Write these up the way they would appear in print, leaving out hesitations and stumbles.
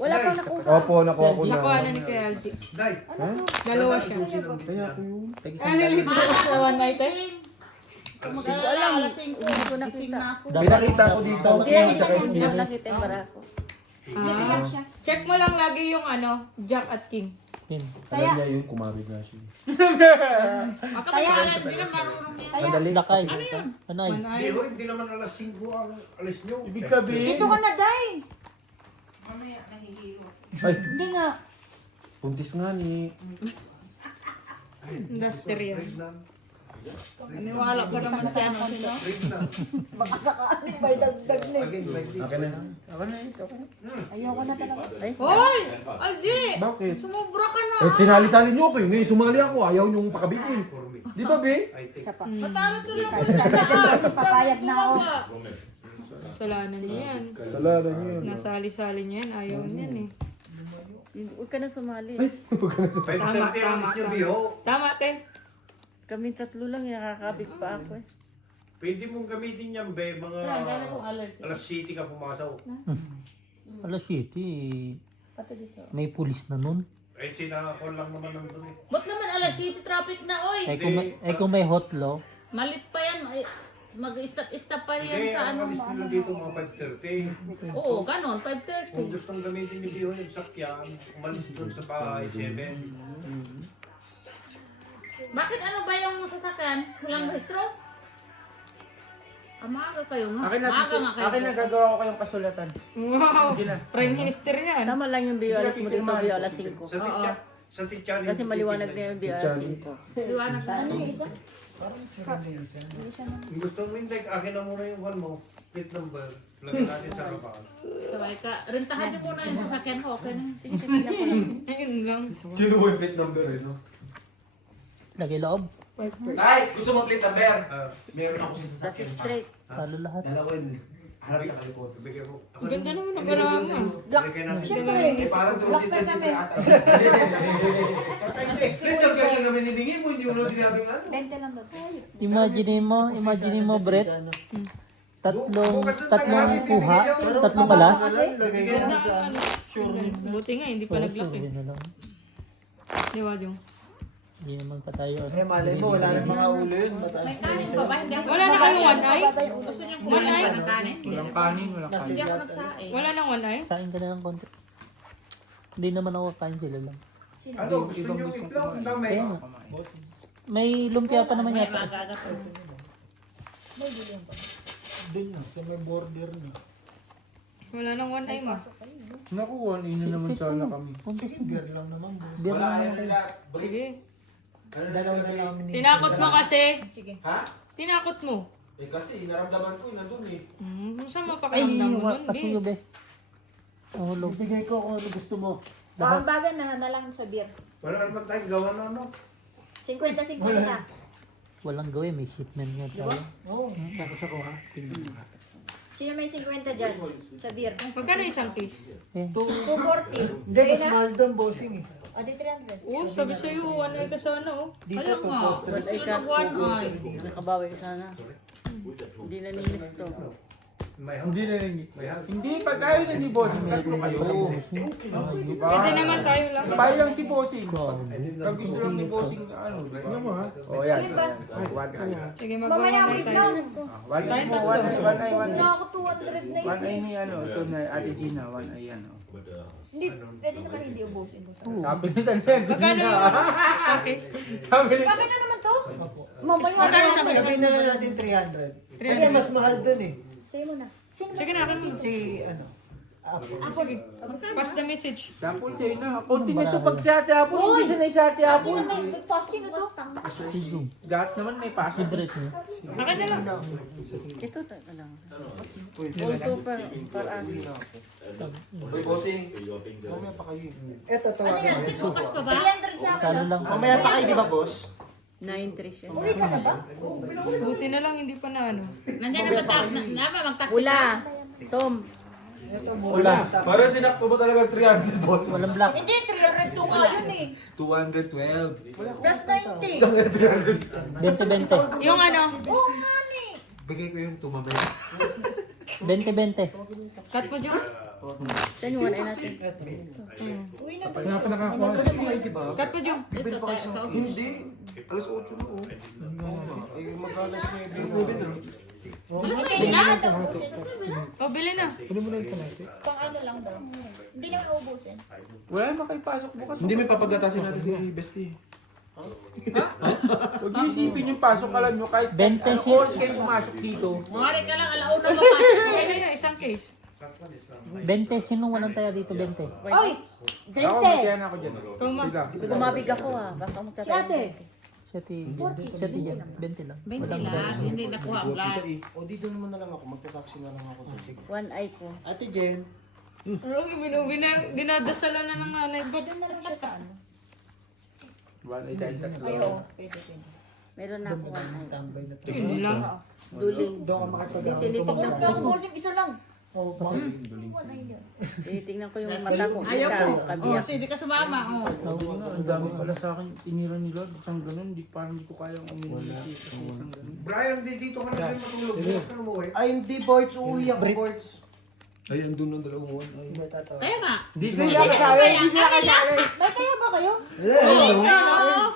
Wala pang nakuha. Opo, nakuha ko na. Nakuha na ni Kuya Algie. Dalawa siya. Kaya ko yun. Nalilito ko sa one night eh. Hindi ko nakita. May nakita ko dito. Hindi ko nakita yung barako. Check mo lang lagi yung ano, Jack at King. Alam niya yun, kumari na siya. Kaya hindi na marunong yan. Sandali. Lakay. Ano ay? One eye. Hindi naman alas 5 ang alis nyo. Ibig sabihin. Dito ka na, Day. Ay, Hindi nga. puntis nga ni. Duster yan. Naniwala ka naman sa ano sila. Baka sakaanin, may dagdag na. Okay na. Ayoko na talaga. Hoy! Algie! Bakit? Sumubra ka na! Eh, sinali-sali niyo ako. Ngayon, sumali ako. Ayaw niyong pakabitin. Di ba, be? Isa pa. Matalo ko lang Isa pa. Papayag na ako. Kasalanan niya yan. Salada niyo yun. Nasali-sali niya yan. Ayaw niyan eh. Huwag ka na sumali. Tama, tama. Tama, te. Kami tatlo lang, nakakabit pa ako eh. Pwede mong gamitin yan, be. Mga alas 7 ka pumasok. Alas 7. Pati dito. May pulis na nun. Eh, sinakakon lang naman nandun eh. Ba't naman alas 7 traffic na, oy? Kung may hot law, Malit pa yan. Ay, mag-stop pa yan Hindi, sa ang ano. alis nila dito mga 5:30. Oo, ganon, Kung 5:30. gustong gamitin ni Biho yung sakyan, umalis doon sa bahay, 7. Bakit ano ba yung sasakyan? Walang rehistro? Maaga kayo, no? Akin na, Maaga nga kayo. akin na gagawa ko kayong kasulatan. Wow! Prime Minister yan. Tama lang yung biolas mo dito, biolas 5. Sa teacher, sa teacher. Kasi maliwanag na yung biolas 5. Liwanag na. Kung gusto mo hindi, akin na muna yung one mo. Plate number. Lagyan natin sa kapakan. Sabay ka. Rentahan niyo muna yung sasakyan ko. Okay na. Sige, sige na po lang. Ayun lang. Sino mo yung plate number eh, no? lagi loob. Ay, gusto mo plate number? Meron ako sa That's sasakyan. straight. Talo lahat. Dalawa yun. Harap na kayo po. Bigyan ko. Ako Ang ganda naman nagalawa mo. Bigyan natin. Siyempre, Parang lock na kami. Plate number lang naman hiningi mo. Hindi mo na sinabing ano. 20 lang ba? Imagine mo, Brett. Tatlong kuha, tatlong alas. Ganda ang ano. Buti nga, hindi pa nag-lock eh. Yun na lang. Di ba, Jong? Hindi naman pa tayo. Eh, malay mo, wala nang mga ulo yun. May kanin pa ba? Hindi ako Wala na kayong one eye? Gusto niyo kumain pa ng kanin? Walang kanin, walang kanin. Hindi ako nagsaing. Wala nang one eye? Kain ka na ng konti. Hindi naman ako kain sila lang. Ano, gusto nyo itlog? Ang dami. Kaya nga. May lumpia pa naman May yata. magaga pa. Doon na, sa may border na. Wala nang one eye, ma. Naku, one ino naman sana kami. Beer lang naman. Beer lang naman. Sige. Dalawa na lang kami. Tinakot mo kasi. Ha? Tinakot mo. Eh kasi naramdaman ko nandun eh. Saan mo Ay, pakiramdam mo nun? kasi Di. yung be. Ang hulog. Bigay ko kung ano gusto mo. Bawang bagan na lang sa beer. Wala naman tayong gawa na ano. 50-50. Walang gawin, may shipment nga tayo. Oo, tapos ako ha. Tingnan mo ha. Sino may 50 dyan? Sa beer. Magkano isang case? 240. Hindi, mas mahal doon, bossing eh. O, di 300. Oo, sabi sa'yo, one eye ka sana, oh. Dito Kaya to, nga, gusto nyo nag-one eye. Nakabawi ka sana. Hindi na nilis to. May Hindi na rin. Hindi, pag ayaw na ni bossing, tatlo kayo. Diba? Pwede naman tayo lang. Payo lang si bossing. Pag gusto lang ni bossing, ano, ano mo ha? O yan. One eye. Sige, mag-one Mamaya, eye wait tayo. lang. One eye mo, one eye, one eye, one Wala eye. ako 200 na One yun. eye ni ano, ito na Ate Gina, one eye yan. oh. Hindi, pwede naman hindi ubusin ko. Sabi ni Tanyan, Magkano isang case? sabi ni Bakit na naman to? Mamaya Magkano isang case? Sabi na nga natin 300. Kasi mas mahal dun eh. Sa'yo muna. Sino Sige na, akin mo. Si ano. Ako. Pass the message. Sapon sa'yo na. Konti na ito pag sa ate hapon. Hindi siya na sa ate hapon. May fasting na to. Lahat naman may paso. Brett niya. Akin na lang. Ito talaga lang. All per us. Uy, bossing. Eto, Ano tawagan yan? mo. May bukas pa ba? 300 sa akin. Talo lang. Mamaya pa kayo, di ba, boss? 9-3 siya. Uwi ka na ba? Buti na lang, hindi pa na ano. Nandiyan na ba mag-taxi Wala. ka? Tom. Wala. Parang sinakto mo talaga 300, boss. Walang black. Hindi, 300 to nga yun eh. 212. Plus 90. 20-20. Yung ano, Oo nga ni. Bigay ko yung tumabay. 20-20. cut mo dyan. Saan yung wala natin? Kaya pa nakakuha. Cut mo, Jom. Ito tayo. Hindi. Alas 8 na oh. Eh, mag-alas 9 na. Alas na yun na. O, bili na. Pang ano lang daw. Hindi na maubusin. Wala naman kayo pasok bukas. Hindi may papagatasin natin si Bestie. Huwag niyo isipin yung pasok, alam nyo, kahit 20 ano oras kayo pumasok dito. Mawari ka lang, alauna mapasok. Bili na yung isang case. 20, sinong walang taya dito? 20. Oy! Ako, matiyan ako dyan. Tuma. Sila. Gumabig ako baka magkatayo. Si ate! Seti dyan. 20 lang. 20 lang, hindi nakuha ang vlog. O dito naman na lang ako, magta-taxi na lang ako sa sige. One eye ko. Ate Jen, Dinadasalan na ng nanay. Doon na lang siya sa ano. Wala tayo tatlo. Ay, oo. Pwede din. Meron na ako one eye. tambay na to. Hindi lang. Duling. Doon ako makipag-aral. Tinitignan ko. Isa lang. Oh, bakit? Tinitignan ko yung mata ko. Ayaw Isa. ko. Kabiyak. Oh, hindi ka sumama. Oh. Oo nga, ang dami pala sa akin. Inira nila, isang ganun. Parang hindi ko kayang uminom. Isang ganun. Brian, dito ka na rin matulog. Bukas ka na umuwi. Ay, hindi, Boards. Uuwi ako, Boards. Ay, andun ng dalawang uwan. Ay. Hindi tatawa. Kaya nga. Hindi sila kasali, hindi sila kasali. May kaya ba kayo? Ikaw.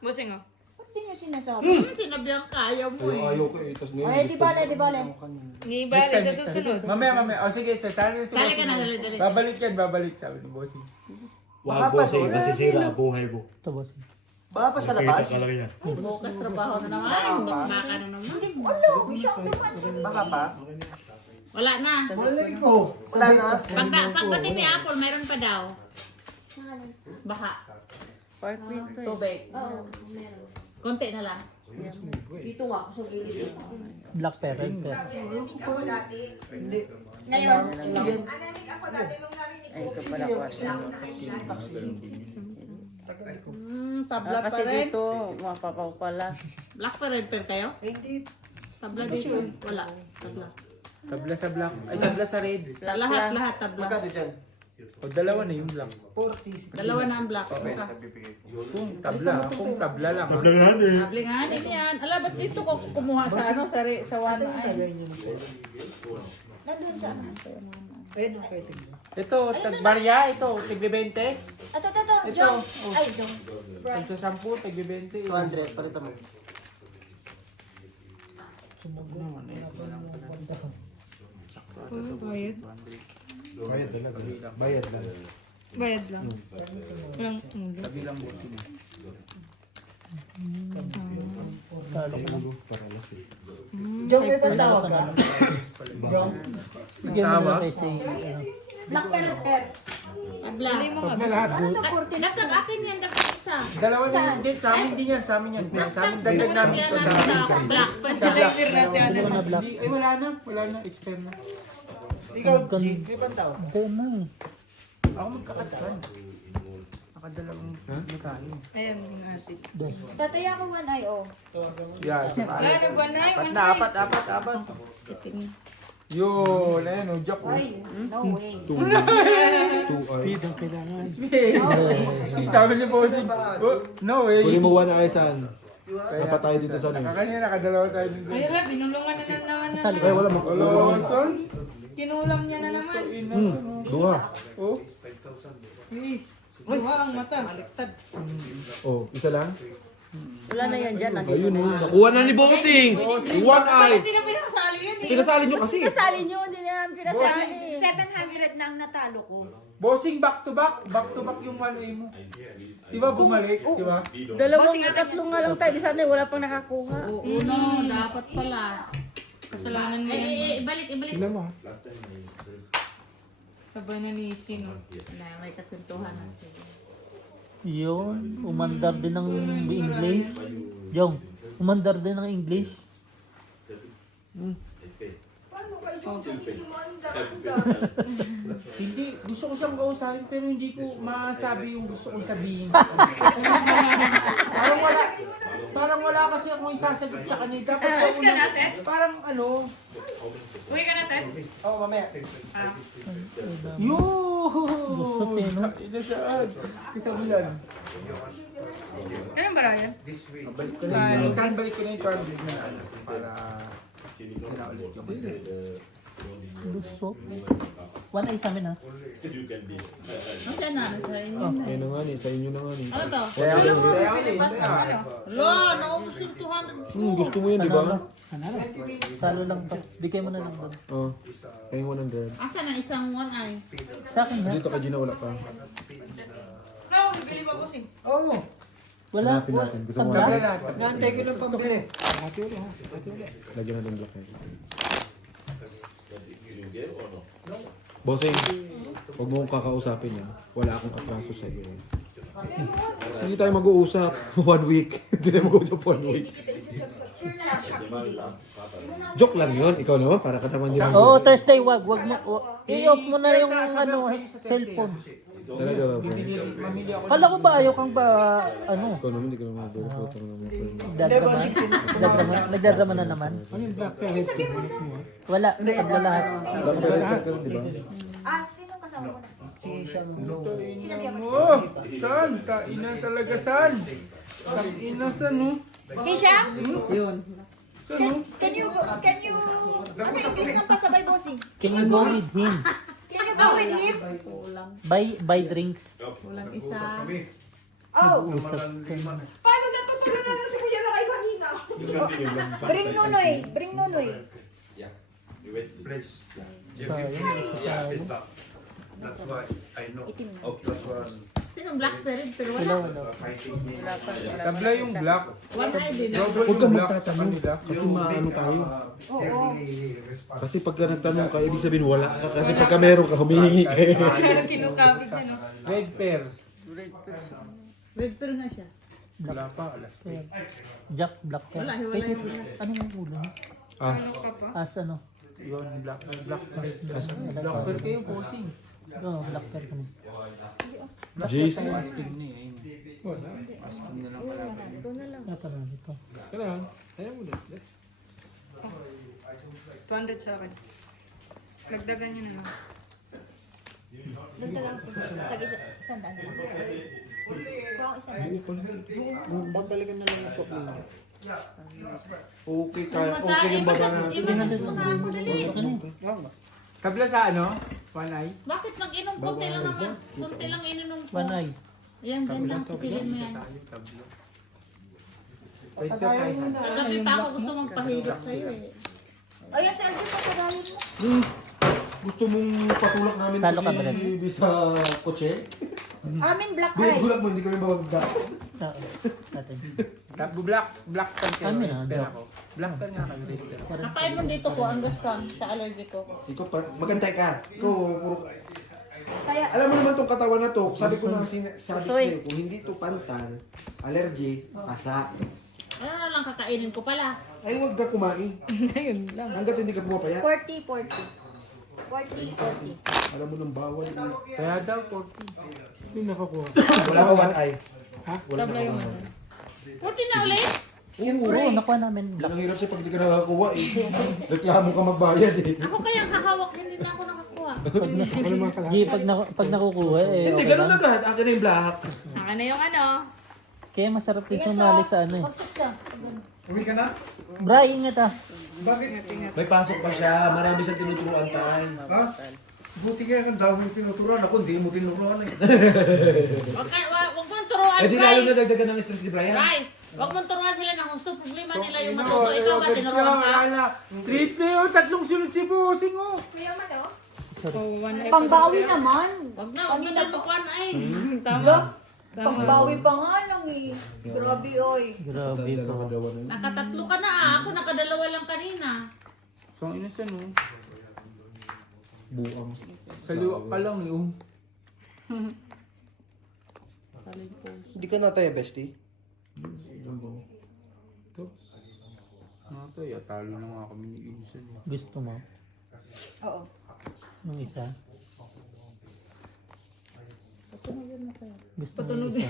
Busing, o. Ba't di nyo sinasabi? Sinabihan ka, ayaw mo Ay, eh. ayaw ko eh. Tapos ngayon. Ay, di bale, di bale. Ni Bali sa susunod. Mamaya. O sige, sasali na si Dali ka Bossing. na, dali. Babalik yan, babalik, sabi ni Bossing. Wag bossing, masisira ang buhay mo. Ito, boss. Baka pa sa labas? Kita ka lang yan. Bukas trabaho na naman. Baka na naman. Baka pa? Wala na. Malay ko. Wala na? Pagdating ni Apple, meron pa daw. Baka. Park dito eh. Tubig. Konti na lang. Dito nga, sa gilid. Black pepper. Ngayon, ay, ito pala ko. Tabla pa Kasi rin. dito, mapapaw pala. Black pa rin per kayo? Hindi. Tabla dito. Wala. Tabla. Tabla sa black, ay tabla sa red. Lahat tabla. Magkano dyan? O dalawa na yung black. 40. Dalawa na ang black. Mukha. Kung tabla lang. Ha? Tablangan eh. Kablinganin yan. Ala, ba't dito ko kumuha sa ano? Sa one ay. Nandun sa ano? Ayun, okay, tingnan. Ito, tagbarya, ito, tigbe 20. Ito. Ito. Jump. Ay, jump. Tagsa 10, tigbe 20. 200, palita mo. Bayad. Bayad lang. Bayad lang. Bayad lang. Walang ulo. Kabilang Bossing. Talo ko lang. Jump, may pantawag ka? Jump. Bigyan mo na kasi. Black pepper. Tabla. Pag na lahat, good. Dagdag akin yan. Dagdag isa. Dalawa na yun. Hindi, sa amin din yan, sa amin yan. Sa amin dagdag namin Yan ito sa natin amin. sa black. Fertilizer natin. Pwede ko na black. Ay, wala na, expire na. Ikaw, G, may pantawag. Ito na eh. Ako magkakatsan. Nakadalawang mekayo. Ayan, yung atin. Tatay ako one eye, oh. Yan, Wala na ba na? apat na, apat. Yun, ayun, no, joke. Ay, no way. Speed ang kailangan. Sabi ni Bossing, oh, no way. Kunin mo one eyesan. Dapat tayo dito sa ano. Kanina, nakadalawa tayo dito. Ay, wala, binulungan na naman na. Ay, wala mo. Olson? Kinulam niya na naman. Duha. Oh, Eh, duha ang mata. Oh, isa lang. Wala na yan dyan. Nandito Ayun na oh. yan. Nakuha na ni Bossing. One eye. Hindi na pinakasali yun eh. Pinasali nyo kasi. Pinasali nyo, hindi na namin pinasali. 700 na ang natalo ko. Bossing back to back yung 1A mo. Diba bumalik, diba? Dalawang tatlong nga lang tayo. Sana wala pang nakakuha. Oo, no. Dapat pala. Kasalanan niya. Ibalik. Tingnan mo ha. Sabay na ni Sino. Na, may katuntuhan natin. Yun, umandar din ng English. Jong, umandar din ng English. Hindi, gusto ko siyang kausapin pero hindi ko masabi yung gusto kong sabihin. parang wala kasi akong isasagot sa kanya. Dapat sa Uwi ka natin? parang ano, Uwi ka natin? Oo, mamaya. Gusto yun! no? Inasaan? Kasabulan. Anong barayan? Balik ko na yun. Saan balik ko na yung 200 na ano para ulit yung Lusot. 1 ay sa amin ha. Kasi na, sa inyo na. Kaya na nga ni, sa inyo na nga ni. Ano to? Kaya ako Lo, naubos yung 200. Gusto mo yun, di ba? Salo lang to. Bigay mo na lang doon. Oo. Kaya 100. Asa na isang 1 ay? Sa akin ha? Dito ka, Gina, wala pa. No, bibili pa bossing. Oo. Wala. Hanapin natin. Gusto mo Tabla? natin. Naantay ko ng pambili. Lagyan natin black head. Bossing, huwag mo kong kakausapin yan. Wala akong atraso sa iyo. Hindi tayo mag-uusap 1 week. Hindi tayo mag-uusap 1 week. Joke lang yun. Ikaw naman, para ka naman din. Oo, Thursday wag mo. I-off mo na yung ano, cellphone. Talaga ba? Kala ko ba ayaw kang ba ano? Ikaw naman, hindi ka naman mag-uusap. Nagdadrama na naman. Wala, tabla lahat. Black head ka rin, di ba? Ah, sino kasama mo na? Oh, san? Kainan talaga san? Kainan san, no? Kisha? Yun. Can you, ano English ng pasabay, bossing? Can you go with him? Can you go with him? Buy drinks. Walang isa. Oh, Paano natutulungan na si Kuya Roy kanina? bring Nonoy. That's why I know. That's one. Sinong blackberry? Pero wala. Tabla yung black. 1 ay din. Huwag kang magtatanong. Kasi maano tayo. Kasi pagka nagtanong ka, ibig sabihin wala ka. Kasi pagka meron ka, humihingi ka. Kinukapit niya, no? Red pear. Red pear nga siya. Wala pa, alas. Jack, black cat. Wala, hiwala yung ulo. Ano yung ulo? As. As ano? Yun, black pear. As, Black pear kayo, posing. Oo, black cat kami. Jace. Asking niya, ayun. Asking na lang pala. Ano pa naman ito? Kailangan. Ayaw mo, let's. 200 sa akin. Nagdagan niyo na lang. Doon talaga sa isang daan. Kuha ko isang daan. Babalikan na lang yung soap ninyo. Okay, Yung masa, yung baba na. i-message mo na ako dali. Tabla sa ano? Panay? Bakit nag-inom? Kunti lang naman. Kunti lang ininom ko. Banay. Yan, dyan lang. Isilin mo yan. Red pear tayo sa. Kagabi pa ako gusto magpahilot sa'yo eh. Ayun, sa Alvin, pagkagalit mo. Gusto mong patulak namin Talo ka, si Brad. Bibi sa kotse? Amin, black Bulat eye. bulak mo, hindi kami mawagda. Oo, natin. Black pear kayo. Kami na, Red pear black. ako. Black pear nga kayo, red pear. Napain mo dito ko, ang gaspan sa allergy ko. Ikaw, magantay ka. Ikaw, puro... Kaya, Alam mo naman tong katawan na to, sabi ko na sabi ko sa'yo, kung hindi to pantal, allergy, pasa. Ano na lang kakainin ko pala. Ay, huwag ka kumain. Ayun lang. Hanggat hindi ka pumapayat. 40. Alam mo nang bawal. Kaya daw, 40. Hindi nakakuha. Wala ka one eye. Ha? Wala Tabla yung ano. 40 na ulit? Oo, nakuha namin Yan black. ang hirap siya pag hindi ka nakakuha eh. Reklamo ka magbayad eh. Ako kaya hahawak, hindi na ako nakakuha. Pag nakukuha eh, Hindi, okay ganun lang. agad. Akin na yung black. Akin na yung ano. Kaya masarap din sumali sa ano eh. Pagsak ka. Uwi ka na? Bray, ingat ah. May pasok pa siya. Marami siyang tinuturuan tayo. Ha? Buti nga ang dami yung tinuturuan. Ako, hindi mo tinuturuan eh. Huwag mong turuan, Eh di lalo Bray. na dagdagan ng stress ni Brian. Bray, huwag mong turuan sila na gusto. Problema nila yung matuto. Ikaw ba, tinuruan ka? Triple o, tatlong sunod si Bossing o. Pangbawi naman. Huwag na tayo magkuhan ay. Tama. Pangbawi pa nga lang eh. Grabe, oy. Grabe po. Nakatatlo ka na ah. Ako nakadalawa lang kanina. So, ang inasan o. Buang. Sa liwa pa lang yung. Hindi ka na tayo, bestie. Ano to, talo na nga kami ni Insan. Gusto mo? Oo. Yung isa? Gusto mo Patunog. yung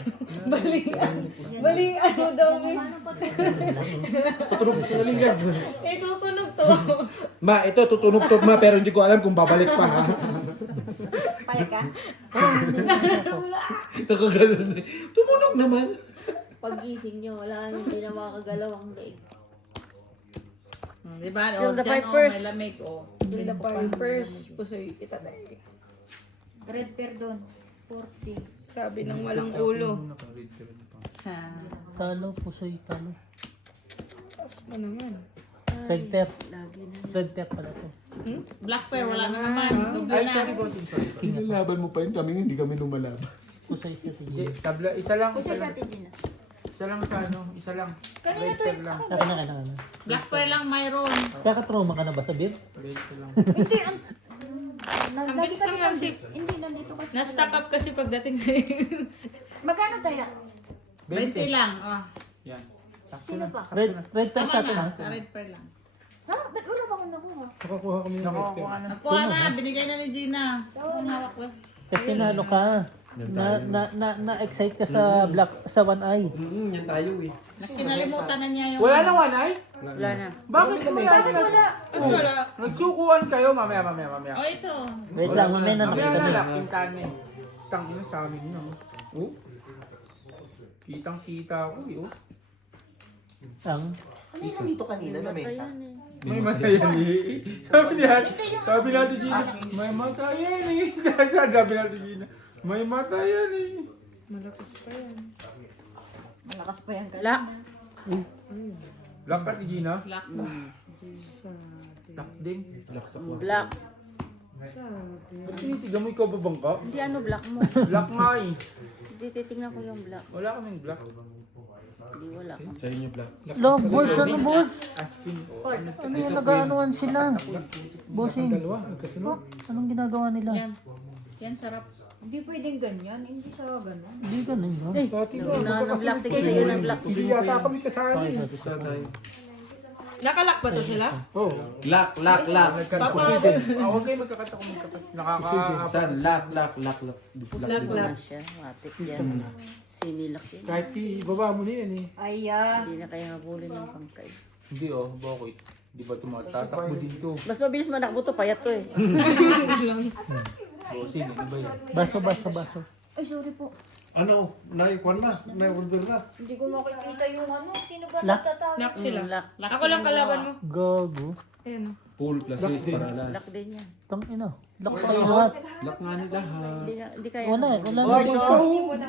isa? Baling ano daw eh. Tutunog sa linggan. Eh, tutunog to. Ma, ito tutunog to ma, pero hindi ko alam kung babalik pa ha. Payag ka? Nakaganon eh. Tumunog naman. Pag-gising nyo, wala, hindi na makakagalaw ang leeg. Diba? Yung the dyan, Vipers. may lamig, Yung the Vipers. Pusoy itatay. Red pear doon. 40. Sabi ng walang ulo. Talo, pusoy, talo. Tapos mo naman. Red pear. Red pear pala to. Black Pearl, wala na naman. Dubla Ay, na. sorry, bossing, sorry. Pinalaban mo pa yun, kami hindi kami lumalaban. Pusoy sa tingin. Hindi, tabla, isa lang, Kasi isa sa lang. atin din. Isa lang sa ano, isa lang. Kanina Red to pear lang. Kaya. Black Pearl lang mayroon. Kaya ka-trauma ka na ba sa beer? Red pear lang. Hindi, Ang bilis lang lang si... Hindi, nandito kasi. Na-stack up kasi pagdating sa Magkano tayo? 20 lang. Yan. Sakto Sino na. pa? Red pear Tama sa atin na. ha? Sa red pearl lang. Ha? Ba't wala ba akong nakuha? Nakakuha kami ng red pear. Nakakuha na. Nakuha na. Binigay na ni Gina. Ang hawak ko. Kasi nalo ka. Na-excite ka sa black, sa one eye. Yan tayo eh. Kinalimutan na niya yung... Wala na wanay? Wala na. Bakit wala na? Wala. Nagsukuan kayo, mamaya. Oh, ito. Wait lang, may na Mamaya nakita na mo. lang, pintahan na eh. Tangin sa amin na. Oh. Kitang-kita ako eh. Oh. Ang Ano yung nandito kanina na mesa? May mata yan eh. Sabi natin Gina, may mata yan eh. Sabi natin Gina, may mata yan eh. Malakas pa yan. Malakas pa yan. Lock. Black ka ni Gina? Black mo. Black din. Black. Ba't sinisigaw mo ikaw babangka? Hindi ano black mo. Black nga eh. Hindi titignan ko yung black. Wala kaming black. Hindi wala. Sa inyo, Black. love boards, ano boards? Aspin. Ano yung nag-aanuan sila? Bossing. Anong ginagawa nila? Yan. Yan, sarap. Hindi pwedeng ganyan. Hindi sa ganun. Hindi ganun no? Na black. Sige sa'yo na black. Hindi yata kami kasali. Gusto tayo. Nakalock ba to sila? Lock. Huwag kayo magkakata kung magkakata. Nakaka... Saan? Lock. Lock. siya. Matik yan. Similak yun. Kahit ibaba mo na yan eh. Aya. Hindi na kaya habulin ng pangkay. Hindi oh, bakit? Di ba tumatatakbo dito? Mas mabilis manakbo to, payat to eh. Bossing, ano ba yan? Baso. Ay, sorry po. Ano? Naikuan na? Nai-order na? Hindi ko makikita yung ano. Sino ba Lock. nagtatawag? Lock sila. Lock. Ako lang kalaban mo. Gago. Ayan o. Pool plus is paralas. Lock din yan. Tang ina. Lock pa yung lahat. Lock nga nila ha. Hindi kaya. Wala na Ay, dito.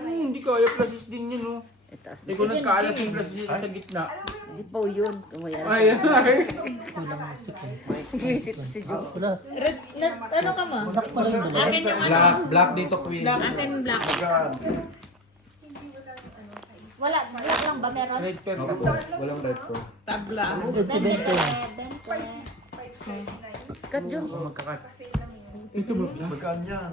hindi kaya pluses din yun oh. Itaas Hindi ko nagkaalas yung pluses sa gitna. Hindi pa yun. Kumayari. Ay. Visit si Joe. Wala. Red, ano ka ma? Lock pa rin dito. Akin yung ano. Black dito, Queen. Akin black. Wala. Wala lang ba meron? Red pear ka. Walang red ko. Tabla. 20. Cut Joe. Magkakat. Ito ba, Black? Magkaan yan?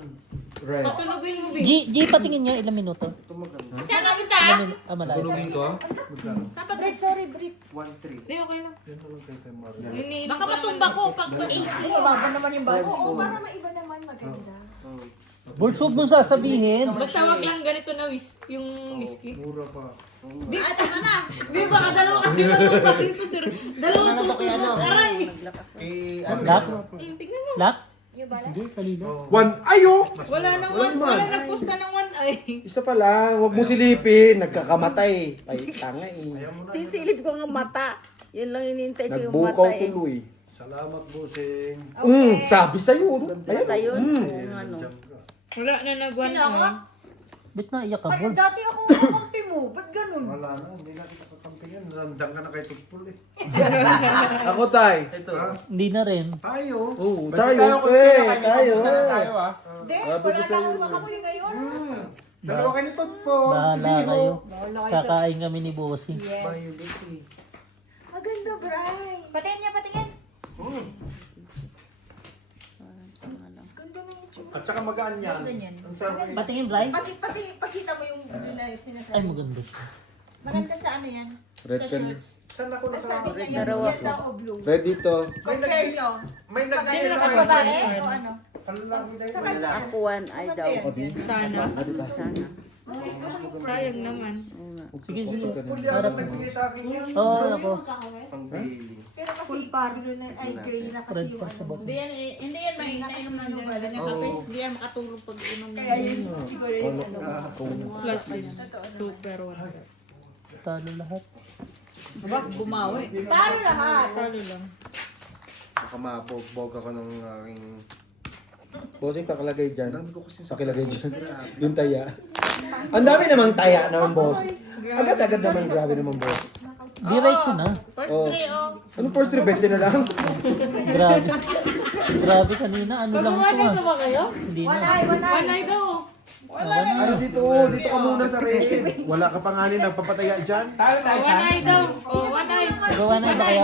Red. Patulogin mo, G, patingin niya ilang minuto. Kasi ano kita? Malayo. Tulungin ko ha. Sapat Red, sorry, Brit. 1-3. Hindi, okay lang. Baka matumba ko pag Bumaba naman yung baso. Oo, para maiba naman maganda. Boards, huwag mo sasabihin. Basta wag lang ganito na yung whiskey. Mura pa. Ay, tama na. Di baka dalawa kami matumba dito, sir. Dalawa tutumba. Aray! Lock? Tingnan mo. Lock? Hindi, kanina. One. Ayo! Wala nang one. Wala nagposta ng one ay. Isa pa lang. Huwag mo silipin. Nagkakamatay. Ay, tanga eh. Sisilip ko ng mata. Yan lang inintay ko yung Nagbukaw mata eh. tuloy. Salamat, bossing. Sabi sa'yo. Mata yun. Kung ano. Wala na nag-one Sino ako? ay. Bit na iyak ka, Ay, boards. dati ako kakampi mo. Ba't ganun? Wala na. Hindi natin nakakampingan. Nandang ka na kay Tutpul eh. Ako, Tay. Ito. Hindi na rin. Tayo. Oo, Basta tayo. kung Tayo. basta na tayo ah. Hindi, Sabi wala ko na sa'yo. akong makahuli ngayon. Dalawa kayo ni Tutpul. Bahala kayo. Wala kayo sa... Kakain kami ni Bossing. Yes. Maganda, Bray. Patingin niya, patingin. Ganda mo yung At saka magaan yan. Ganyan. Ang sarap eh. Patingin, Bray. Pakita mo yung sinasabi. Ay, maganda siya. Maganda sa ano yan? Red Sa pen. shirts. Saan ako Sabi naka... niya yung Dalawa. yellow o blue. Red dito. Compare nyo. May Maganda nag-check sa sa babae o ano? Kalulaki na Sa yun. kanya. Ako one ay daw. Sana. Sana. Sayang naman. Sige, sige. Kuya, Harap. nagbigay sa akin yan. Oo, ako. Pero kasi pardo na ay gray na kasi Red yung pa sa ano. boss. Hindi yan may nainom ng ganyan kape. Hindi yan makatulog pag inom Kaya ng yun siguro yung ano. Plus is super one. Talo lahat. Aba, bumawi. Talo lahat. Talo lang. Baka mabog ako ng aking... Bossing, pakalagay dyan. Pakilagay dyan. Yung taya. Ang dami namang taya naman, boss. Agad-agad naman, grabe naman, boss. Diretso na. First Oh. 3, oh. Anong first 320 na lang? Grabe. Grabe kanina. Ano lang ito Magwanan ah. na ba kayo? Hindi One na. eye, one eye. One eye daw. Ano dito? Dito ka muna sa red. Wala ka pa nga rin nagpapataya dyan. Tayo tayo One eye daw. Oh, one eye. Gawa na ba kayo?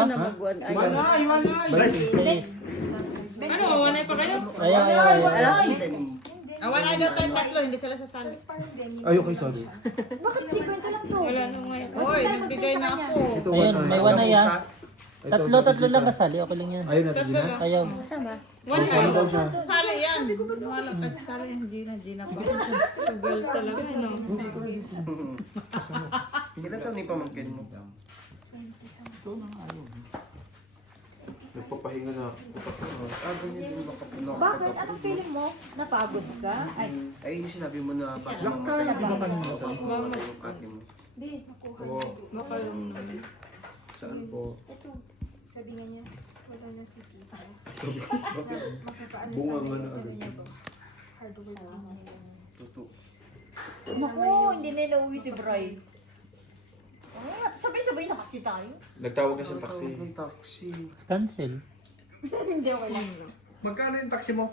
Iwan. Ano, one eye pa kayo? Ayaw. Wala daw tayo tatlo, hindi sila sasali. Ay, okay, sorry. Bakit 50 lang to? Wala nung ngayon. Hoy, nagbigay na ako. Ito, Ayun, may one eye ah. Ito, Tatlo lang kasali. Okay lang yan. Ayun natin, Gina. Ayaw. One eye. daw siya? Sali yan. Wala ka sali yan. Gina pa. Sugal talaga. Ano? Ilan taon ni pamangkin mo? Nagpapahinga na. Bakit? Anong feeling mo? Napagod ka? Ay, Ay, yung sinabi mo na pag Lock ka, di ba kanina? yung kati mo. di. Oo. Baka yung... Saan po? Ito. Sabi nga niya, wala na si Tita. Bunga nga na agad. Tuto. Naku, hindi na nauwi si Bray. Sabay-sabay na kasi tayo. Nagtawag na sa taxi. Ang taxi. Cancel. Hindi okay lang. Magkano yung taxi mo?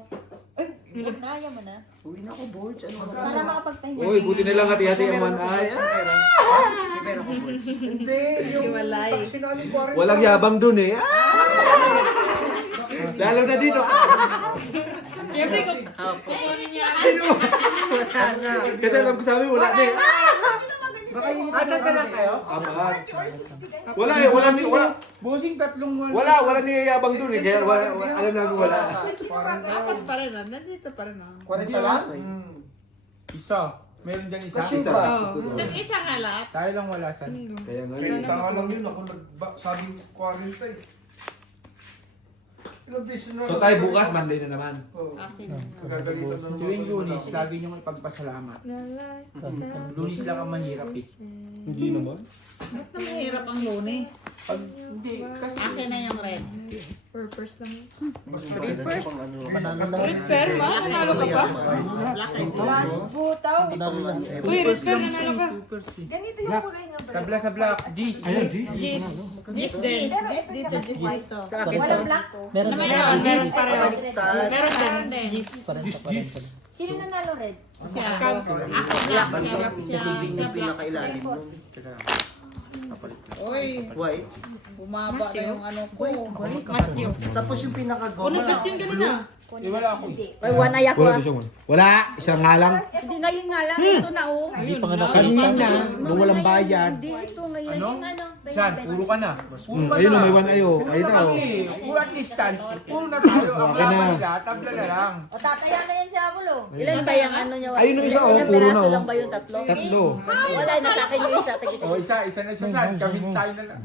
Kaya mo na. Uwi na ako, Borge. Ano ka Para makapagpahinga. Uy, buti na lang hati-hati ang man ay. May pera ko, Borge. Hindi, yung taxi na aling 40. Walang yabang dun eh. Lalo na dito. Siyempre, kukunin niya. Kasi alam ko sabi, wala na eh. Agad ka lang kayo? Apat. Wala eh, wala. Bossing tatlong wala. Wala niyayabang dun eh. Kaya alam namin wala. Apat pa rin ah. Nandito pa rin ah. 40 lang? Isa. Meron dyan isa. Isa. Nag-isa nga lahat. Tayo lang wala sa. Kaya nga Kaya yun. tanga lang yun. Ako sabing 40 eh. Ilang beses na So tayo bukas, Monday na naman. Oh, Akin na. Gagalitan na naman. Tuwing Lunes, lagi niyong ipagpasalamat. Lunes lang ang mahirap eh. Hindi naman. Ba't na mahirap ang Lunes? Hindi, kasi Akin na yung red. Purpose lang. Mas first. Panalo lang. Pero ma, nanalo ka pa? Black and Last butaw. Panalo lang. Uy, Rizker, nanalo ka. Ganito yung kulay nga pala. tabla sa black. Gis. Gis. Gis dito, gis dito. Walang black. Meron Meron, meron pareho. Meron Meron din. din. Pareho. Sino nanalo red? Siya. Ako black. Siya black. Pinakailalim mo. Uy, White. bumaba na yung ano ko. Mas cute. Tapos yung pinaka-goma. Unang chat yun kanina. Wala ako eh. Ay, one eye Wala ba siya man? Wala, isang nga lang. Hindi ngayon nga lang. Ito na oh. Hindi pa nga Kanina, nung walang bayad. Hindi, ito ngayon. Ano? Ano? Saan? Puro ka na. Puro ka Ayun na. o, may one ayo. Ayun na o. Puro at least tan. Puro na tayo. Ang Okay na. laban nila, tabla na lang. O, tataya na yan si Abulo. Ilan ba yung ano nyo? Ayun o isa o, Ilang puro na piraso o. lang ba yung tatlo? Tatlo. Wala na sa akin yung isa. O isa na sa saan. Kami tayo na lang.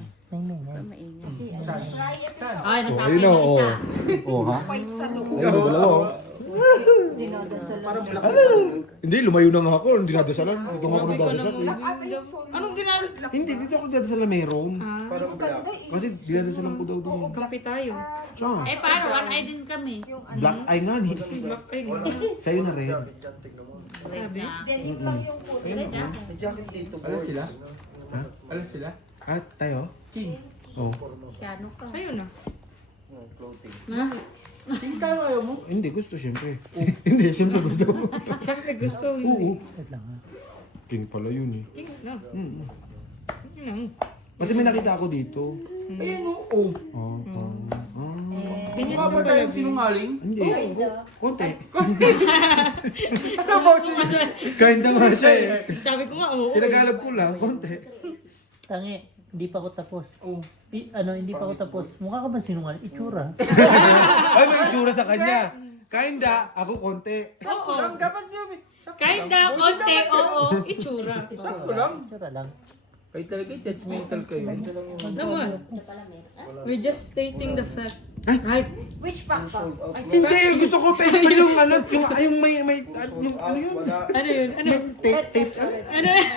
Ay, nasa Ayun akin o, na o. isa. O ha? Ayun o, dalawa o. Hindi, lumayo na nga ako. Hindi nadasalan. Dito nga ako nagdadasal. Anong ginagawa? Hindi, dito ako nagdadasal na meron. Kasi dinadasalan ko daw doon. Kapi tayo. Saan? Eh, paano? One eye din kami. Black eye nga ni. Ay, Sa'yo na red. Red na. Red na. Alas sila? Ha? Alas sila? Ah, tayo? King. Oh. Siya, ano ka? sa'yo na. Na? King tayo ayaw mo? Hindi, gusto siyempre. Hindi, siyempre gusto. Siyempre gusto. Oo. King pala yun eh. King na. Kasi may nakita ako dito. Ayan o. Oh, Ganyan Mukha ba tayong sinungaling? Hindi. Konti. Ano ba? Kinda nga siya eh. Sabi ko nga, oo. Tinagalog ko lang, konti. Tangi, hindi pa ako tapos. Oo. Hindi pa ako tapos. Mukha ka ba sinungaling? Itsura. Ay, may itsura sa kanya. Kinda, ako konti. Oo. Dapat niya. Kinda, konti, oo. Itsura. Sakto lang. Itsura lang. Kayo talaga, judgmental kayo. Naman. We're just stating the fact. Right? Which pack pa? Hindi, gusto ko pa yung ano, yung may, yung ano yun? Ano yun? Ano? May tape, Ano yun?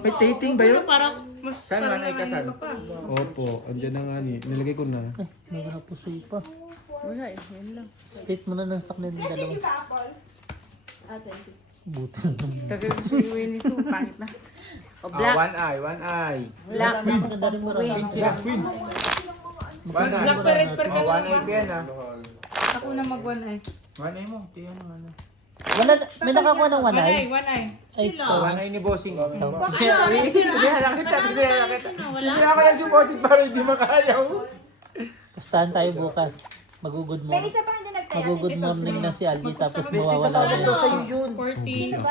may taping ba yun? Parang Mas Saan parang nanay ka, saan? ano pa. Opo, andyan na nga ni. Nilagay ko na. Ay, meron na pusoy pa. Wala eh, yan lang. Split mo na ng saknan ng dalawa. Ah, 20. Buti na. Tagal ko sa iwi nito, pangit na. O black, One eye, one eye. black. Maganda rin mo rin. Queen. One eye. Black pa red per ka One eye naman. pa yan ah. Ako na mag-one eye. One eye mo. Kaya naman ah. Wala, may nakakuha ng One wanay. eye, one eye. Ay, One eye ni Bossing. Ano? Hindi nakita. Wala. Hindi ako yung si Bossing para hindi makayaw. Pustahan tayo bukas. Mag-good May morning. isa pa hindi nagtaya. Mag-good morning na si Aldi tapos mawawala na. Ano? Sa'yo yun. 40.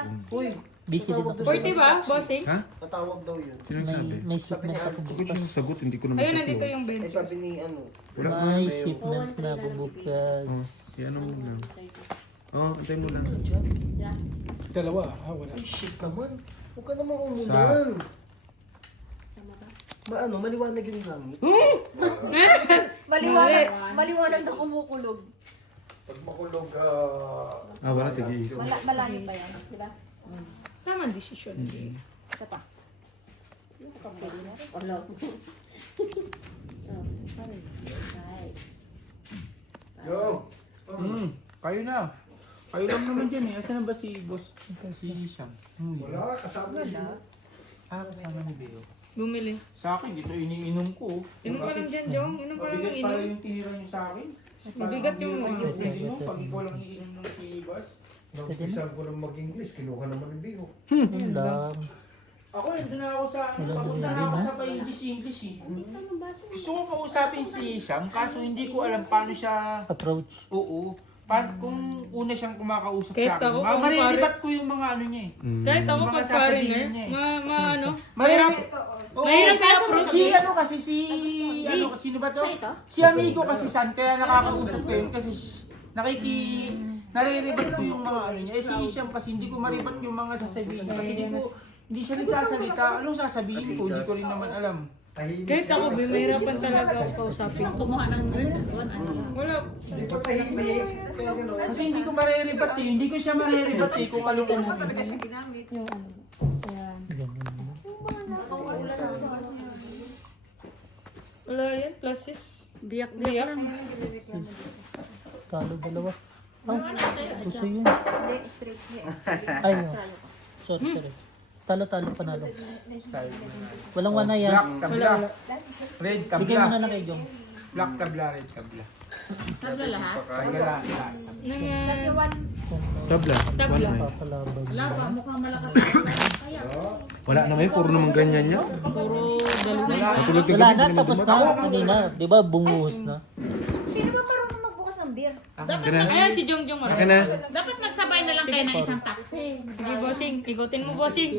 Busy din ako. 40 ba, bossing? Ha? Patawag daw yun. Sino sabi? May shipment ako Hindi ko bukas. siya sasagot, hindi ko naman Ayun, siya nandito flow. yung Ay 20. sabi ni ano. Wala ko. May shipment na bubukas. Oh, yan ang muna. Oh, antay mo lang. Dalawa. Wala. Ay shit naman. Huwag ka naman umulan. Maliwanag yung langit. Maliwanag na kumukulog. Pag makulog, Wala, tig-iisa. Malangit pa yan, di ba? Tama decision. Isa pa. Wala. yo. Kayo na. Kayo lang naman dyan eh. Asan na ba si Boss? Si Sam? Wala, kasama niya. Kasama ni Beo. Bumili. Sa akin, ito iniinom ko. Inom ka lang dyan, Jong. Inom ka lang ng Mabigat pala inom. yung tinira niyo sa akin. Mabigat yung inom. Pag ikaw lang iinom ng si Boss. Nag-umpisa ko lang mag-English, kinuha naman ng biho. Yun lang. Ako, nandun na ako sa, papunta na ako sa pa-English eh. Gusto ko kausapin si Sam, kaso hindi ko alam paano siya, Approach. oo. Kung una siyang kumakausap Kahit sa akin, ako, kung mariribat ko yung mga ano niya eh. Kahit ako Mga pag sasabihin foreigner, niya eh. ano, Mahirap. mahirap i-approach. Si ano kasi, ano, sino ba to? Si amigo kasi San, kaya nakakausap ko yun kasi nariribat ko yung mga ano niya. Eh si Siyam kasi hindi ko maribat yung mga sasabihin niya. Kasi hindi siya nagsasalita. Anong sasabihin ko? Hindi ko rin naman alam. Kahit ako, mahirapan talaga ako kausapin. Kumuha ng Wala. Hindi pa tahimik. Kasi hindi ko mariribat eh. Hindi ko siya mariribat eh kung ano ko. Wala yan, classes. Biyak-biyak. Talo dalawa. Puso yun. Ay, oh. Sorry. Talo-talo panalo. Walang wanay yan. Black tabla. Red Sige tabla. muna na kay Jong. Black tabla, red tabla. Tabla lahat. Tabla. Kasi one, Tabla. Tabla. One eye. Papalabag. Wala pa, mukhang malakas. Kaya, Wala naman, puro naman ganyan niya. Puro dalawa. Tulad Wala na, tapos na. Kanina, di ba bunguhos na? sino ba marunong magbukas ng beer? Ayan, si Jong Jong. Akin na. dapat magsabay na lang kayo ng isang taxi. Sige, bossing. Ikutin mo, bossing.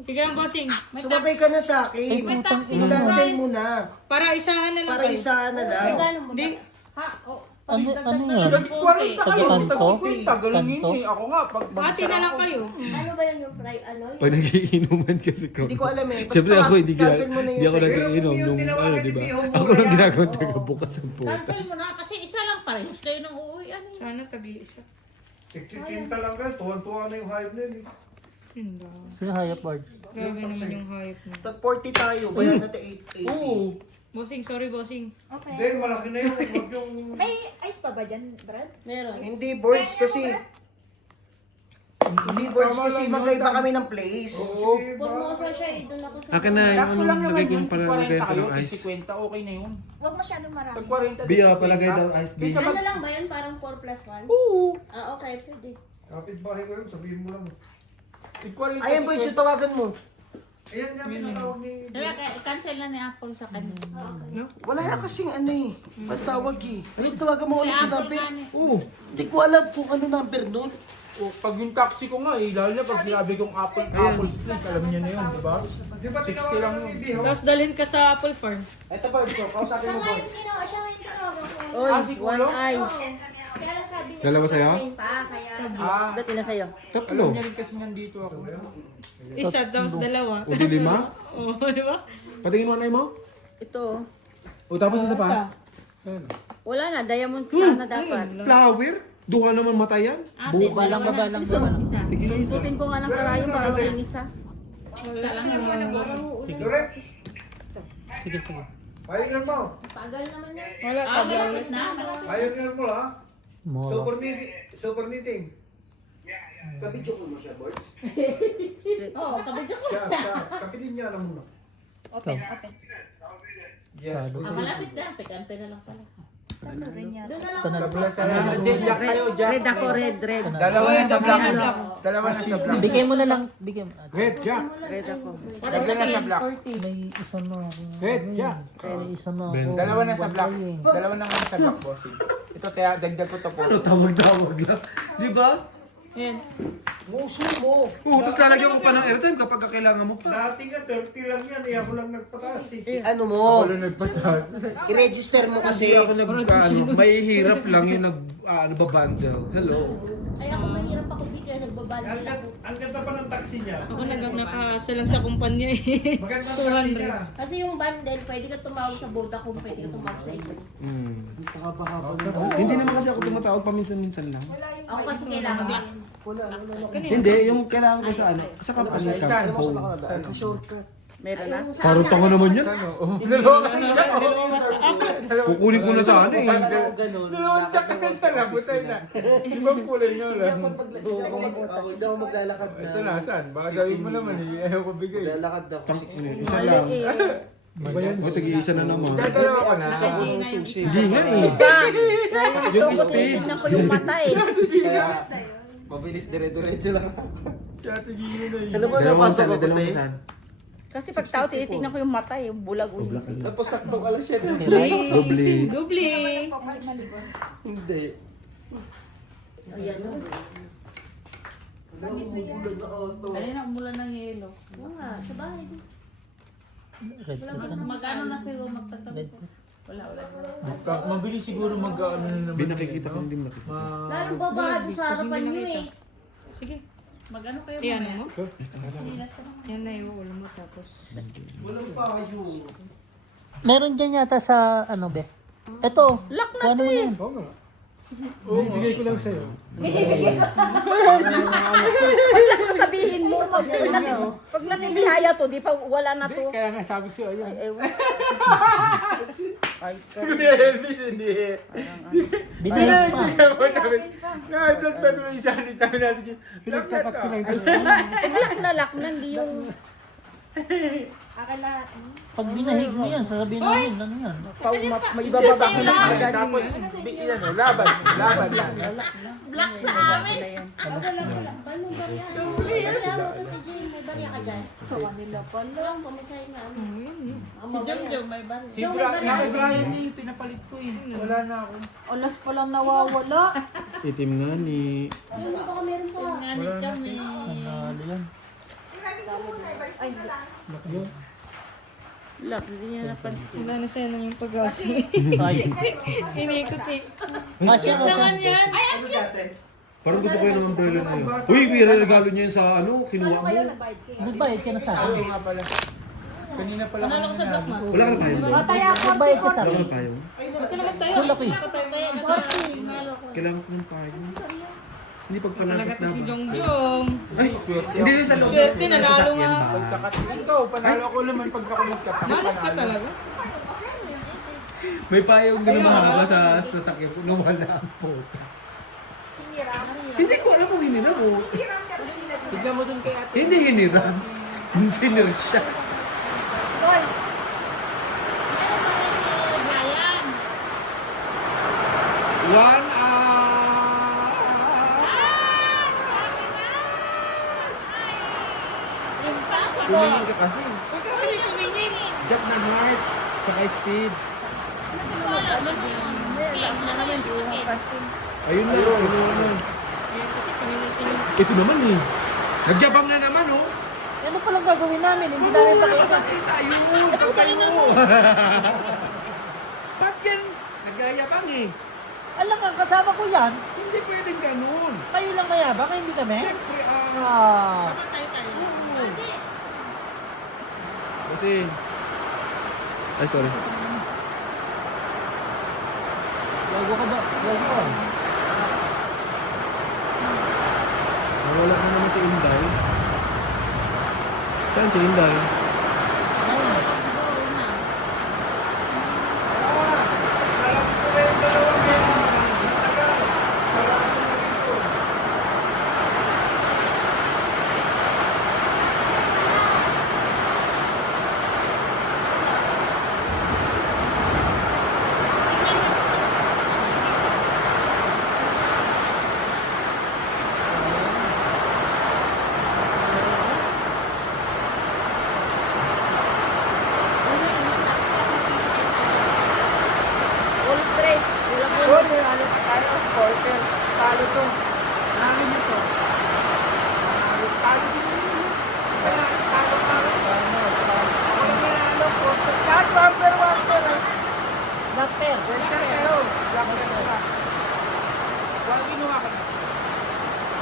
Sige lang, bossing. Sumabay ka na sa akin. May taxi Isansay mo na. Para isahan na lang Para kayo. isahan na lang. Hindi. Ha? Oh, Ano yan? konti. Taga-kanto? Ganun yun Kanto? eh. Ako nga, pag Pati na lang kayo. Ano ba yung fry? Ano? Pag nagiinuman kasi ko. Hindi ko alam eh. Basta Siyempre ako hindi cancel mo na yun hindi ako sa'yo. nagiinom nung ano, di ba? Ako lang ginagawang taga-bukas ang puta. Cancel mo na kasi isa lang parehas kayo ng uuwi. Ano yun? Sana tag-iisa. Nagtitinta lang kayo. Tuwan-tuwa na yung hype na yun. Yun ba? Sino hayop word? Grabe naman yung hype mo. Tag 40 tayo. Kaya natin 880. Oo. Bossing, sorry, bossing. Okay. Hindi, malaki na yun. Huwag yung... May ice pa ba dyan, Brad? Meron. Hindi, boards kasi. Hindi, boards kasi magkaiba kami ng place. Oo. Formosa siya eh. Doon ako sa... Akin na yung Sakto lang ano, naman lagay ko yun. yung palagay ko ng ice. 50, okay na yun. Huwag masyadong marami. Pag 40, Bia, palagay daw ice, B. Kaysa Ano lang ba yun? Parang 4 plus 1? Oo. Ah, okay. Pwede. Kapit bahay ko yun, sabihin mo lang. Ayan, boys, yung tawagan mo. Ayan nga, pinatawag ni... Kaya cancel na ni Apple sa kanya. Wala na kasing ano eh. Patawag eh. Gusto tawagan mo Si ulit yung Apple number. nga niya. Oo. Hindi ko alam kung ano number nun. O, pag yung taxi ko nga eh, lalo na pag sinabi kong Apple Street, alam niya na yun, di ba? Di ba 60 lang yun. Tapos dalhin ka sa Apple Farm. Ito pa, so, kausapin mo Siya boys. nga yung tinawagan ko. Oy, si Kulo? eye. Oo. Kaya lang sabi niya. Dalawa sa'yo? Ayun pa, kaya... Ah, Dati na sa'yo. Tatlo. alam niya rin kasi nandito ako. Isa, tapos dalawa. O di lima? Oo, di ba? Patingin mo anay mo? Ito. O tapos isa pa? Wala na, diamond sana dapat. Flower? Duha naman matayan? Ate, Balang, dalawa na. balang, balang. Isa. Tigil isa. Isutin ko nga ng karayong para sa isa. Isa lang naman. Direct. Sige, sige. Pahingan mo. Tagal naman yan. Wala ka ba ulit? Malapit na. Malapit. Pahingan mo ha. Moro. Super meeting. Super meeting. Oo, kabidyo ko. Kapitin niya na muna. Open, open. Yes. Malapit na. Pikante na lang pala. Ano rin yan? Doon na lang. Tabla sa Hindi, Jack kayo, Jack. Red ako, red. Dalawa na sa black. Dalawa na sa black. Bigay mo na lang. Bigay mo. Red, Jack. Red ako. Dalawa na sa black. May isa na ako. Red, Jack. May isa na ako. Dalawa na sa black. Dalawa na nga sa black, bossing. Ito, kaya dagdag ko to po. Tawag lang. Di ba? Yan. Muso mo. Tapos lalagyan mo pa ng airtime kapag kailangan mo pa. Dati nga 30 lang yan. Eh ako lang nagpataas eh. Ano mo? Wala nagpatas. I-register mo Kasi kasi. ako may hirap lang yung nag-bundle. Hello. Ay, ako mahirap ako dito. Nagbabandil ako. Ang ganda pa ng taxi niya. Ako nakasa lang sa kumpanya eh. Maganda ang taxi niya. Kasi yung bundle, pwede ka tumawag sa Vodacom, pwede ka tumawag sa iba. Hindi naman kasi ako tumatawag paminsan-minsan lang. Ako kasi kailangan ko. Hindi, yung kailangan ko sa sa company ka. Meron na. Parang tanga naman yan. Dalawa ka na siya. Kukunin ko na sana eh. Dalawang Jack ka na sa labutay na. Ibang kulay nga lang. Hindi ako maglalakad na. Ito na, saan? Baka gawin mo naman eh. Ayaw ko bigay. Lalakad na ako. Isa lang. O, tagi-isa na naman. Dalawa ka na. Hindi nga eh. Gusto ko titignan ko yung mata eh. Kaya, mabilis dire-diretso lang. Kaya tigilin na yun. Ano ba Dalawang napasok saan, ako dalawang tayo? saan. Kasi pag tao, tinitignan ko yung mata eh. Yung bulag o hindi. Tapos sakto ka lang siya. Doble. Doble. Hindi. Ayun ang mula ng yelo. Oo nga, sa bahay. Red. Magano na sila magtatabi ko. Wala. Mabilis siguro mag-ano na naman. Binakikita ko hindi nakikita. Lalong babahan sa harapan nyo eh. Sige. Magano kayo Ayan mamaya? mo. Yan na yung ulo mo tapos. Meron dyan yata sa ano be? Ito. Lock na ano yan? Bigay ko lang sa'yo. Sabihin mo, pag nanilihaya to, di pa wala na to. Kaya nga sabi ko, ayun. Ay, Hindi, Elvis, hindi. Binayad pa. Na-blood pa naman isa sabi natin. Pinagtapat ko lang ito. lock na, hindi yung... Akin lahat. Pag binahig mo yan, sasabihin namin, ano yan? May ibababa ko na agad Tapos, laban lang. Black sa amin. Wala. Balong barya. Kasama ko si Jane, may barya ka dyan. sa kanila pala. Walang pumisay na. Si Jom may bar. Si Brian eh, pinapalit ko eh. Wala na ako. Alas pa lang nawawala. Itim nga ni... Yung baka meron pa. Nganit kami. Ano yan? Ay, lock, hindi niya napansin. Wala na siya ng pag-aso. Ay. Inikot eh. Asya ko Naman yan. Parang gusto ko yun ng umbrella na yun. Uy, regalo niya yun sa kinuha mo. Nagbayad ka na sa akin. Oo nga pala. Kanina pala Panalo ko sa black man. Wala ka na payong ba? Tayo ako, Nagbayad ka sa Wala akin. ka na payong? Ito naman tayo. Tulak eh. Kailangan ko ng payong. Hindi pagpalakas Talaga na si ba? Jongjong. Ay, hindi rin sa loob. Swerte, nanalo nga. Pagsakat. Ikaw, panalo ko naman pagka kumagkat. Malas ka talaga. May payong din mahaba sa sakyan ko. Nawala ang puta. Hindi ko alam kung hiniram o. Tignan mo dun kay ate. Hindi hiniram. Hindi siya. Brian. One Impossible. Tumingin ka kasi. Uy, tumingin. Jack na heart. Saka speed. Wala man yun. Ano yun? Sakit. Ayun na. Ito naman eh. Nagyabang na naman oh. Ano palang gagawin namin? Hindi namin pakita. Tayo. Ba't yan? Nagyayabang eh. Alam ka, kasama ko yan. Hindi pwedeng ganun. Kayo lang mayabang, hindi kami. Siyempre Ah. Ate. Kasi... Ay, sorry. Gago ka ba? Gago ka. Nawala na naman si Inday. Saan Saan si Inday? Siguro na. All straight. All may ano pa tayo. Quarter. Talo to. Namin nyo to. Talo din yun. Talo. Ako lang nanalo. Quarter. Lahat quarter. Doctor, Quarter kayo. Quarter ka. Huwag ginawa ka na.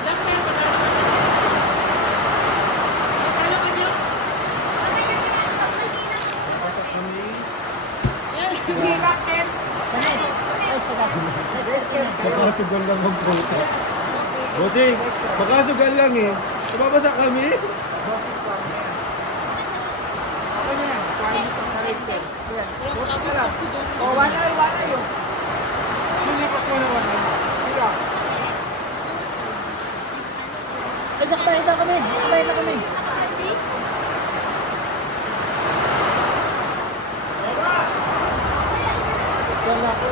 Lang meron pa na. Ay, talo ka niyo? Yan. Hindi natin. Makasugal lang ang pulta. Bossing, makasugal lang eh. Mababasa kami. Okay na yan. Kuha nyo ito sa rater. Yan. Quarter ka lang. O, wala yun. Sino pa ko na wala? Sino? Ay, doctor, ito kami. Ito kami. Wala ko.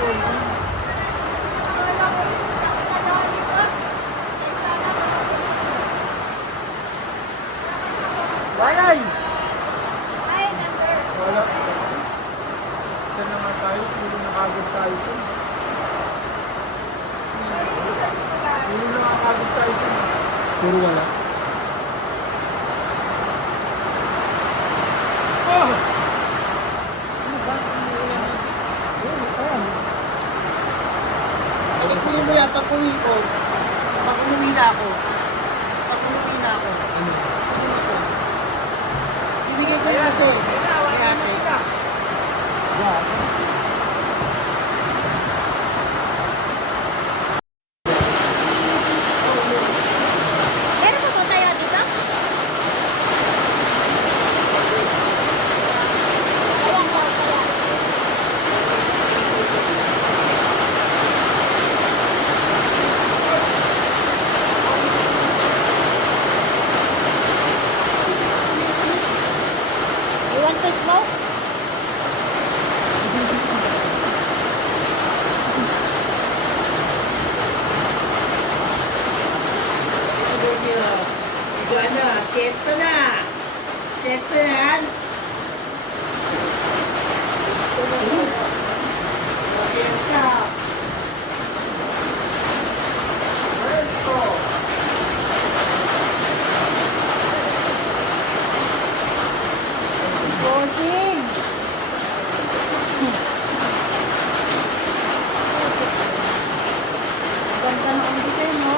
Walay! Wala. Isa na nga tayo, puro nakagod tayo sa. Puro nakakagod tayo sa. Puro wala. Oh! Pag-explain mo yan, pag-uwi ko, pag-uwi na ako. Ibigay ko yun kasi. Kay ate. Meron pa ba tayo dito? Ayan po, ayan. You want to smoke? Siesta na! Siesta yan! Siesta! Presto! Bossing! Ganda na ang bitin, no?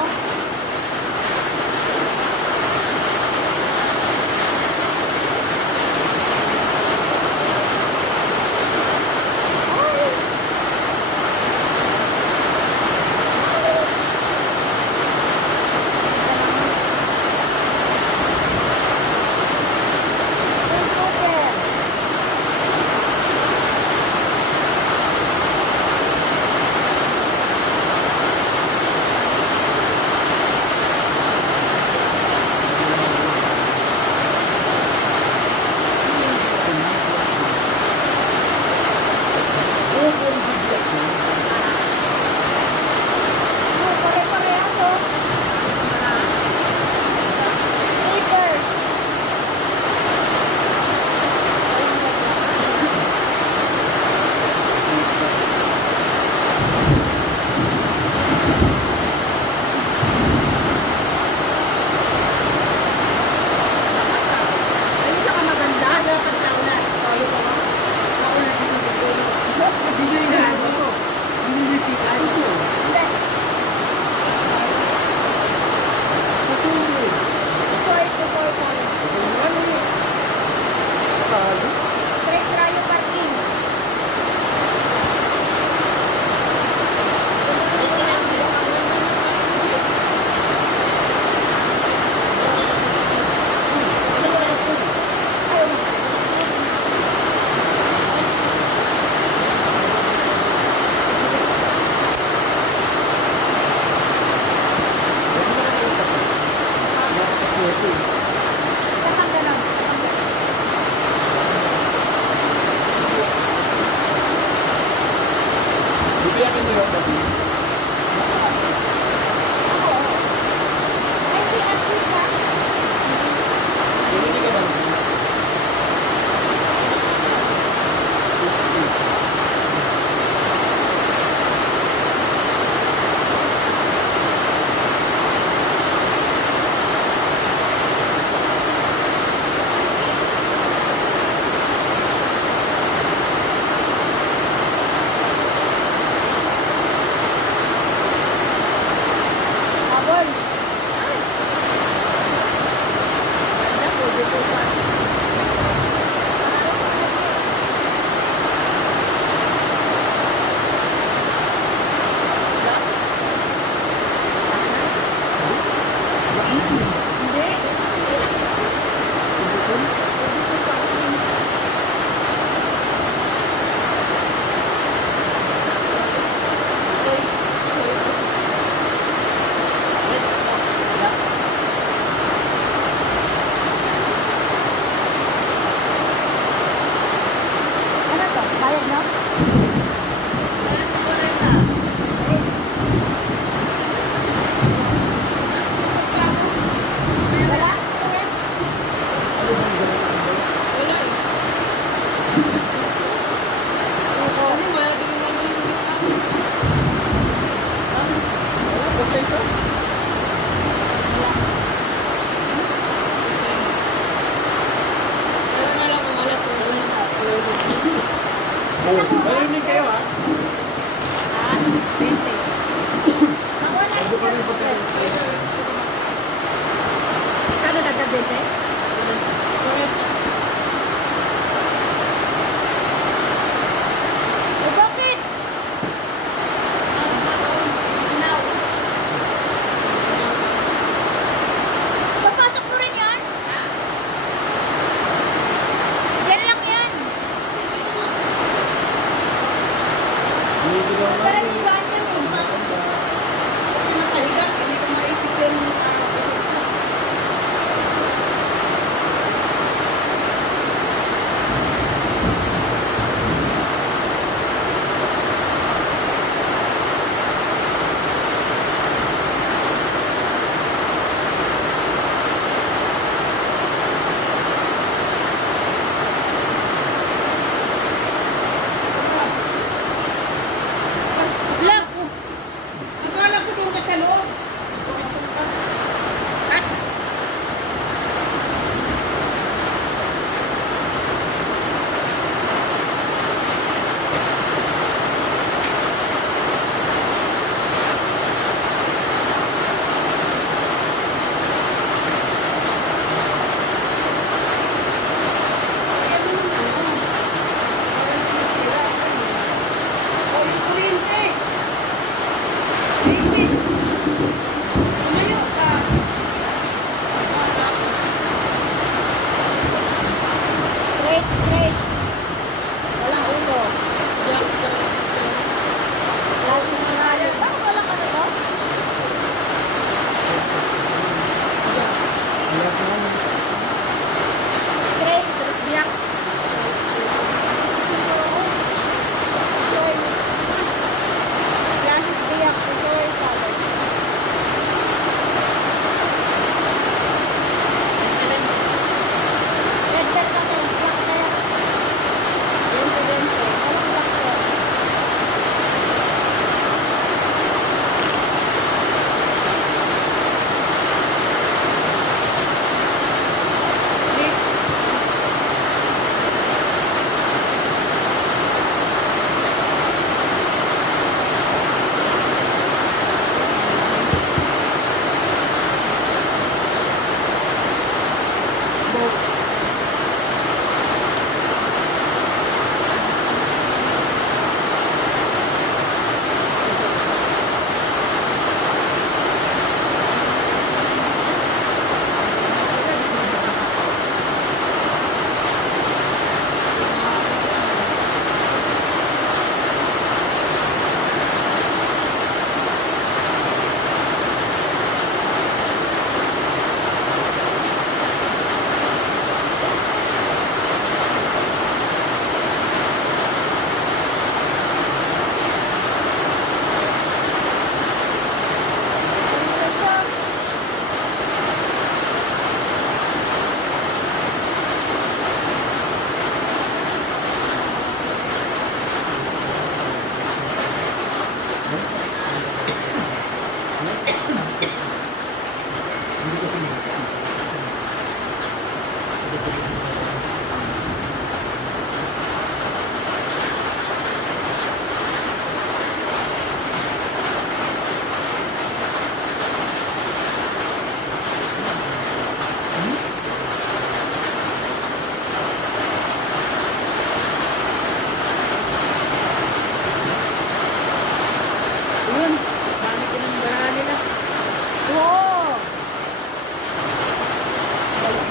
Ay, si Ate siya. Abol. Ano to? Bayad na? Wala? Kasi wala din naman yung Pero na lang kung alas ko na Marinig kayo ha? Ah, 20. Kano dagdag 20? Eh, bakit? Papasok mo rin yan? Yan lang yan. Parang iwan yan eh. Pinakahiga, hindi ko maipit yung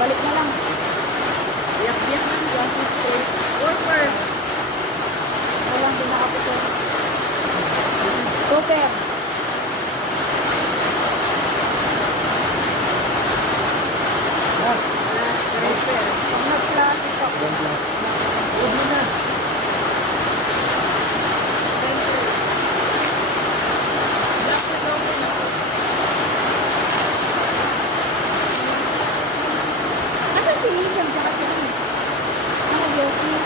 Balik na lang. Biyak-biyak na. Glasses straight. Workers. Walang pinakapuso. Super. Pag nag-plastic ako. Last na daw din ako. Asan si Nisham tsaka si Lee? Ano, Josie?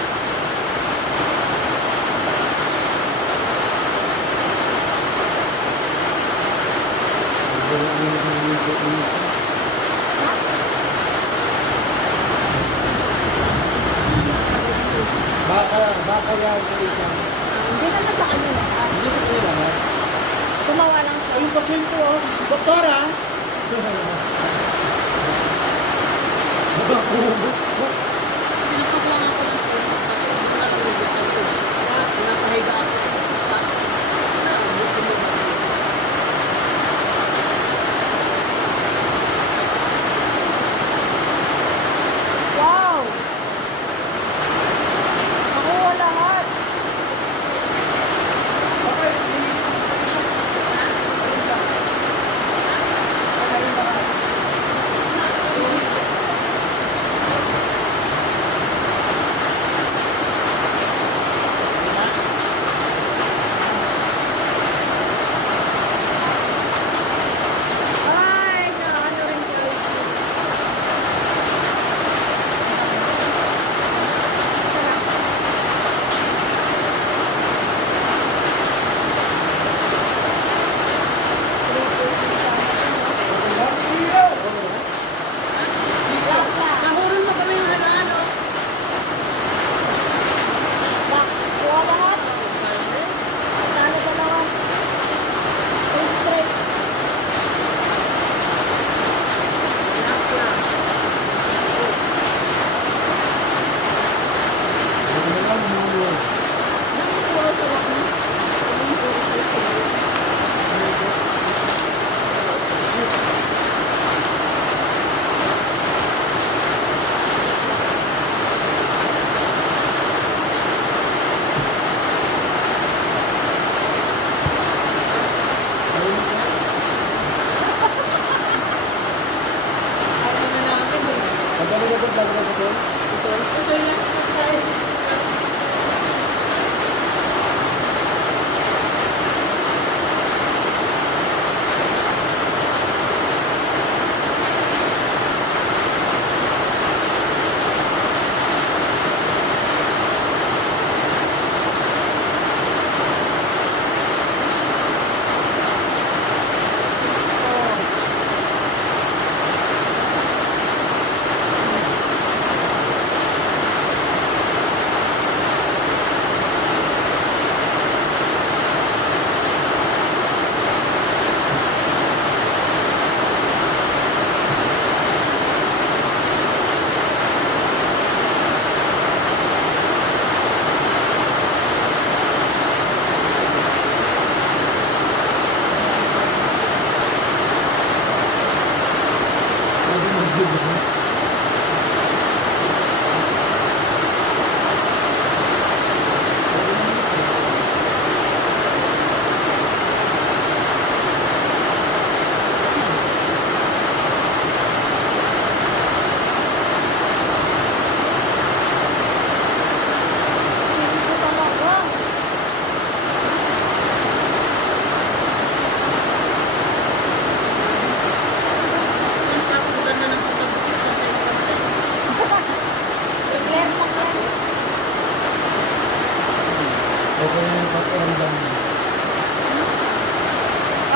Baka yan sa isang. Hindi naman sa kanya lahat. Hindi sa kanila na. Tumawa lang siya. Yung pasyente oh. Doktora. Pinapag lang ako ng phone. Tapos wala lang yung result ko. Napahiga ako. Wow! Nakuha lahat. Ay, ano rin kayo. Nahurin mo kami yung halo-halo. Kuha lahat. Talo ka naman. Straight.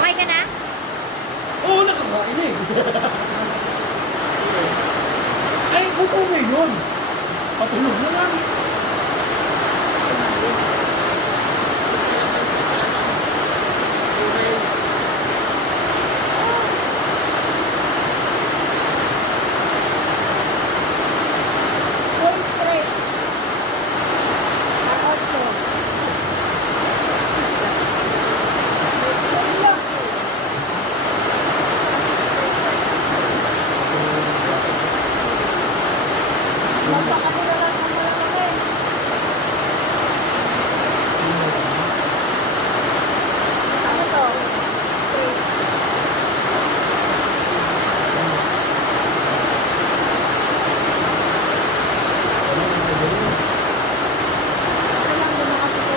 Okay ka na? Oo, nakakain eh. Ay, okay yun. Patulog na lang. Going straight. Ocho. Magpakatulala mo na kami. Ano to? Ano lang doon nakapito?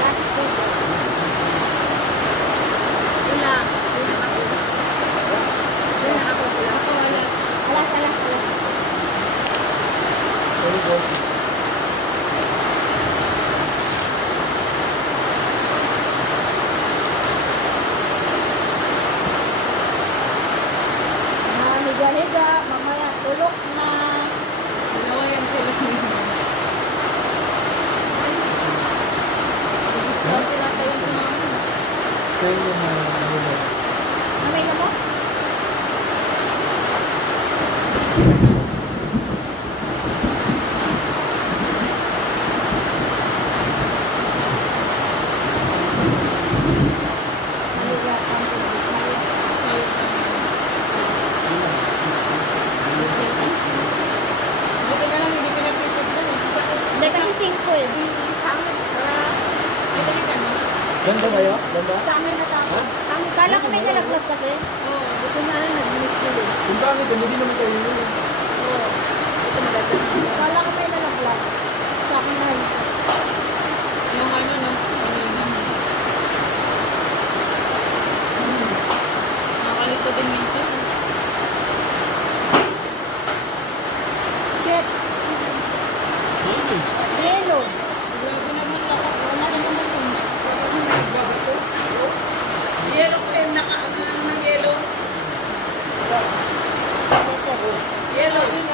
Last week. Wala. Wala ako. Wala ako. Ako wala. Alas. Higa-higa, mamaya tulog na. Dalawa yan sila. Sabi na tayo sa mga. Kaya yung Mamay na mo? Higa, Buti na lang, hindi ka napipot na eh. Hindi kasi 5 eh. Di sa amin. Ay, dali ka na. Ganda kayo? Ganda? Sa amin na tapos. Kala ko may nalaglag kasi. Oo. Ito na lang nag-miss ko eh. Kung bakit, hindi naman kayo yun. Oo. Ito nalaglag. Kala ko may nalaglag. Sa akin na. Yung ano, no? Ano yun naman. Nakakalito din minsan. Shit. Yelo. Grabe naman lakas. Wala na naman yun. Yellow ko yung naka-ano ng yellow. Ito. Yellow.